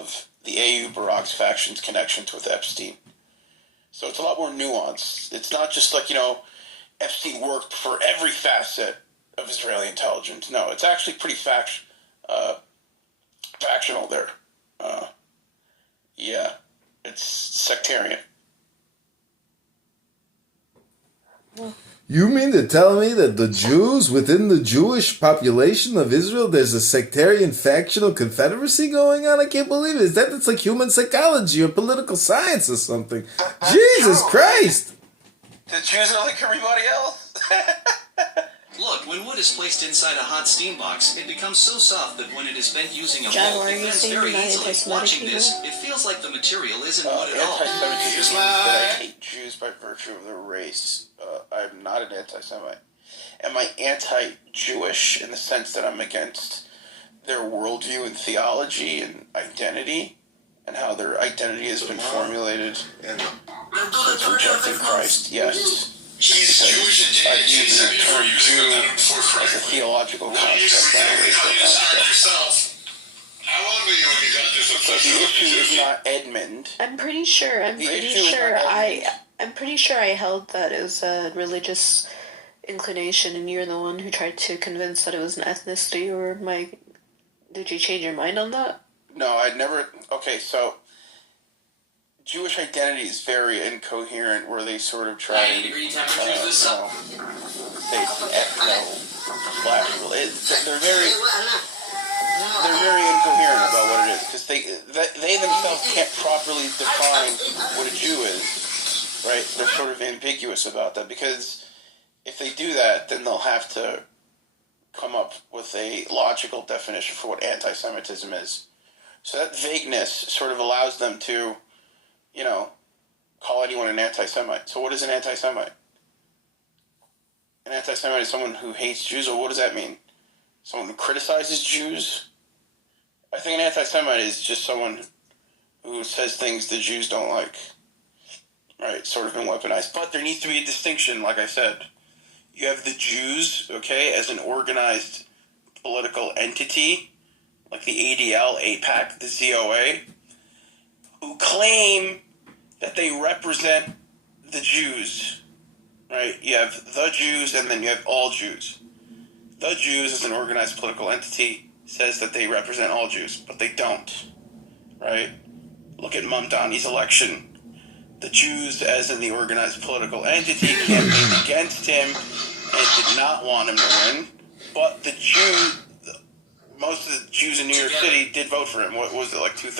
of the AU Barak's faction's connections with Epstein. So it's a lot more nuanced. It's not just like, Epstein worked for every facet of Israeli intelligence. No, it's actually pretty factional there. Yeah, it's sectarian. You mean to tell me that the Jews, within the Jewish population of Israel, there's a sectarian factional confederacy going on? I can't believe it. It's like human psychology or political science or something. Jesus Christ! The Jews are like everybody else. Look, when wood is placed inside a hot steam box, it becomes so soft that when it is bent using a John, bowl, are it you bends saying very you're not easily. anti-Semitic Watching this, people? it feels like the material isn't wood at all. Anti-Semitism means that I hate Jews by virtue of their race. I'm not an anti-Semite. Am I anti-Jewish in the sense that I'm against their worldview and theology and identity, and how their identity has been formulated since rejecting Christ? Yes. Because I view the term Jew as a theological construct, not a racial construct. So the issue is not Edmund. I'm pretty sure I held that it was a religious inclination, and you're the one who tried to convince that it was an ethnicity, or did you change your mind on that? No, I'd never... Okay, so Jewish identity is very incoherent, where they sort of try to, say it's an ethno/religion. They're very incoherent about what it is, because they themselves can't properly define what a Jew is, right? They're sort of ambiguous about that, because if they do that, then they'll have to come up with a logical definition for what anti-Semitism is. So that vagueness sort of allows them to, call anyone an anti-Semite. So what is an anti-Semite? An anti-Semite is someone who hates Jews, or what does that mean? Someone who criticizes Jews? I think an anti-Semite is just someone who says things the Jews don't like. Right, sort of been weaponized. But there needs to be a distinction, like I said. You have the Jews, okay, as an organized political entity, like the ADL, AIPAC, the ZOA, who claim that they represent the Jews, right? You have the Jews, and then you have all Jews. The Jews, as an organized political entity, says that they represent all Jews, but they don't, right? Look at Mamdani's election. The Jews, as in the organized political entity, campaigned against him and did not want him to win, but most of the Jews in New York City did vote for him. What was it, like 2/3?